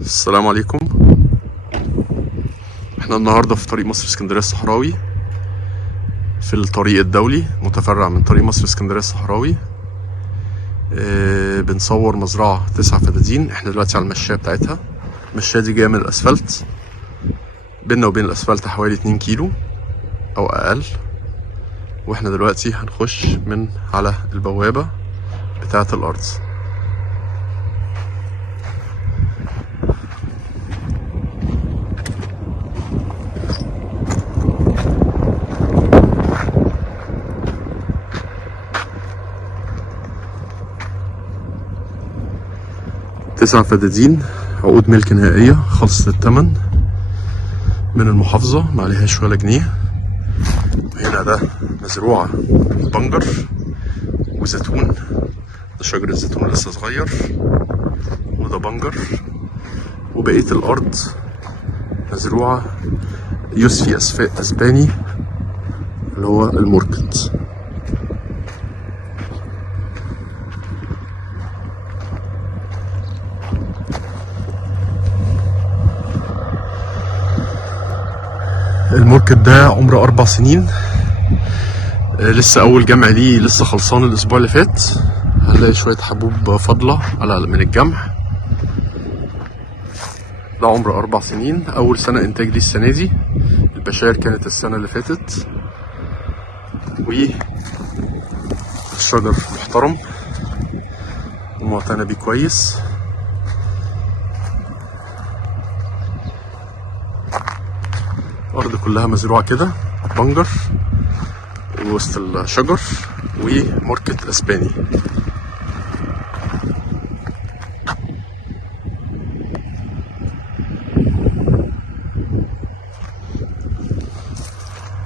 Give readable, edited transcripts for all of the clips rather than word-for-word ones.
السلام عليكم. احنا النهارده في طريق مصر اسكندريه الصحراوي، في الطريق الدولي متفرع من طريق مصر اسكندريه الصحراوي. بنصور مزرعه 9 فدادين. احنا دلوقتي على المشايه بتاعتها. المشايه دي جايه من الاسفلت، بيننا وبين الاسفلت حوالي 2 كيلو او اقل. واحنا دلوقتي هنخش من على البوابه بتاعه الارض. تسع فدادين، عقود ملك نهائية، خلصت الثمن من المحافظة، ما عليهاش ولا جنيه. هنا ده مزروعة بنجر وزيتون، ده شجر الزيتون لسه صغير، وده بنجر. وبقية الأرض مزروعة يوسفي أسباني اللي هو الموركت. الموركت ده عمره 4 سنين، لسه أول جمع ليه، لسه خلصان الأسبوع اللي فات. هنلاقي شوية حبوب فاضلة من الجمع. ده عمره 4 سنين، أول سنة إنتاج ليه السنة دي. البشاير كانت السنة اللي فاتت. والشجر محترم ومعتنى بيه كويس. الأرض كلها مزروعة كده بنجر وسط الشجر وموركت أسباني.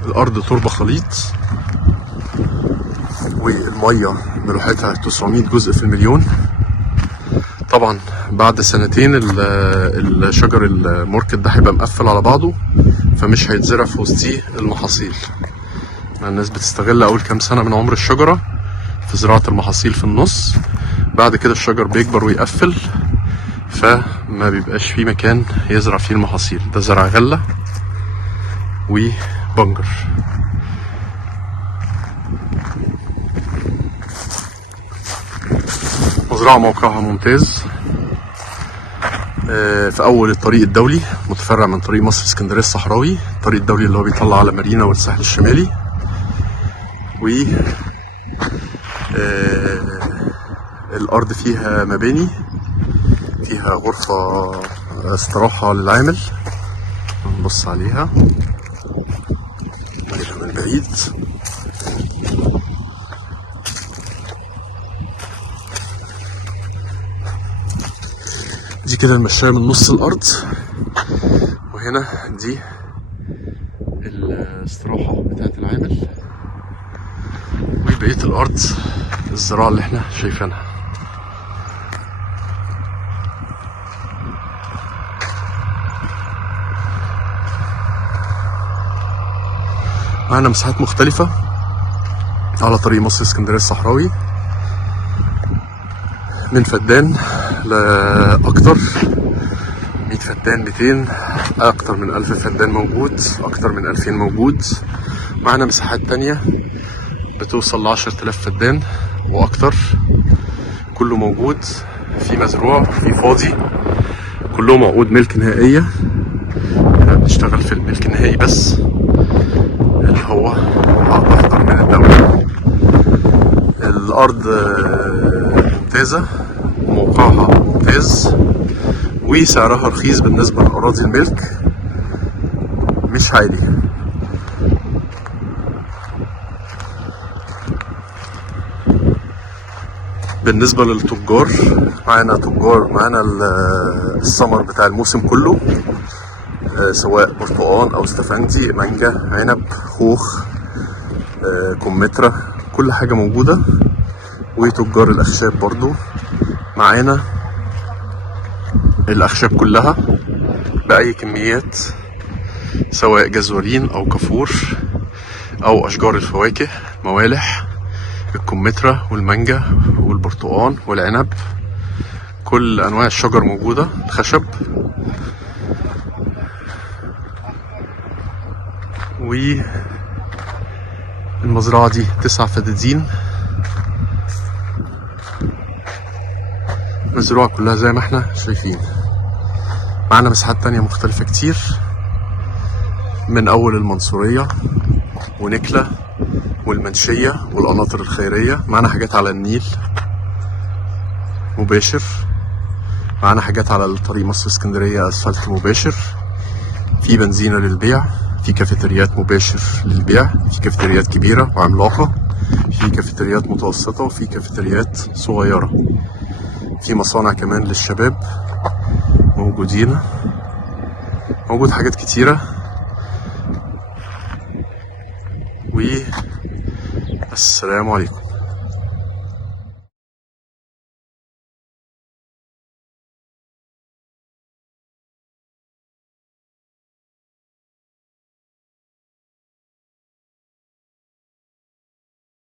الأرض تربة خليط، والمية ملوحتها 900 جزء في المليون. طبعا بعد سنتين الشجر الموركت ده هيبقى مقفل على بعضه، فمش هيتزرع في وسطيه المحاصيل. الناس بتستغل أول كام سنة من عمر الشجرة في زراعة المحاصيل في النص. بعد كده الشجر بيكبر ويقفل، فما بيبقاش فيه مكان يزرع فيه المحاصيل. ده زرع غلة وبنجر. مزرعة موقعها ممتاز، في أول الطريق الدولي، متفرع من طريق مصر اسكندرية الصحراوي. الطريق الدولي اللي هو بيطلع على مارينا والساحل الشمالي. الأرض فيها مباني، فيها غرفة استراحة للعامل. نبص عليها من بعيد. دي كده المشاية من نص الأرض، وهنا دي الاستراحة بتاعت العامل، وبقية الأرض الزراعة اللي احنا شايفينها. معانا مساحات مختلفة على طريق مصر اسكندرية الصحراوي، من فدان لأكتر، 100 فدان، 200، أكتر من 1000 فدان موجود، أكتر من 2000 موجود. معانا مساحات تانية بتوصل ل10,000 فدان وأكتر. كله موجود، في مزروع، في فاضي، كلهم عقود ملك نهائية. احنا بنشتغل في الملك النهائي بس، اللي هو أكتر من الدولة. الأرض ممتازة وموقعها ممتاز، وسعرها رخيص بالنسبة لأراضي الملك، مش عالي. بالنسبة للتجار، معانا تجار، معانا الثمر بتاع الموسم كله، سواء برتقان أو استفندي، مانجا، عنب، خوخ، كمثرى، كل حاجة موجودة. وتجار الأخشاب برضو معانا الأخشاب كلها بأي كميات، سواء جزورين أو كافور أو أشجار الفواكه، موالح، الكمثرى والمانجا والبرتقان والعنب، كل انواع الشجر موجودة، الخشب والمزرعة دي 9 فدادين مزروعة كلها زي ما احنا شايفين. معانا مساحات تانية مختلفة كتير، من اول المنصورية ونكلة والمنشية والقناطر الخيرية. معانا حاجات على النيل مباشر، معانا حاجات على الطريق مصر اسكندرية اسفلت مباشر، في بنزينة للبيع، في كافيتريات مباشر للبيع، في كافيتريات كبيرة وعملاقة، في كافيتريات متوسطة، وفي كافيتريات صغيرة، في مصانع كمان للشباب موجودين، موجود حاجات كتيرة. والسلام عليكم.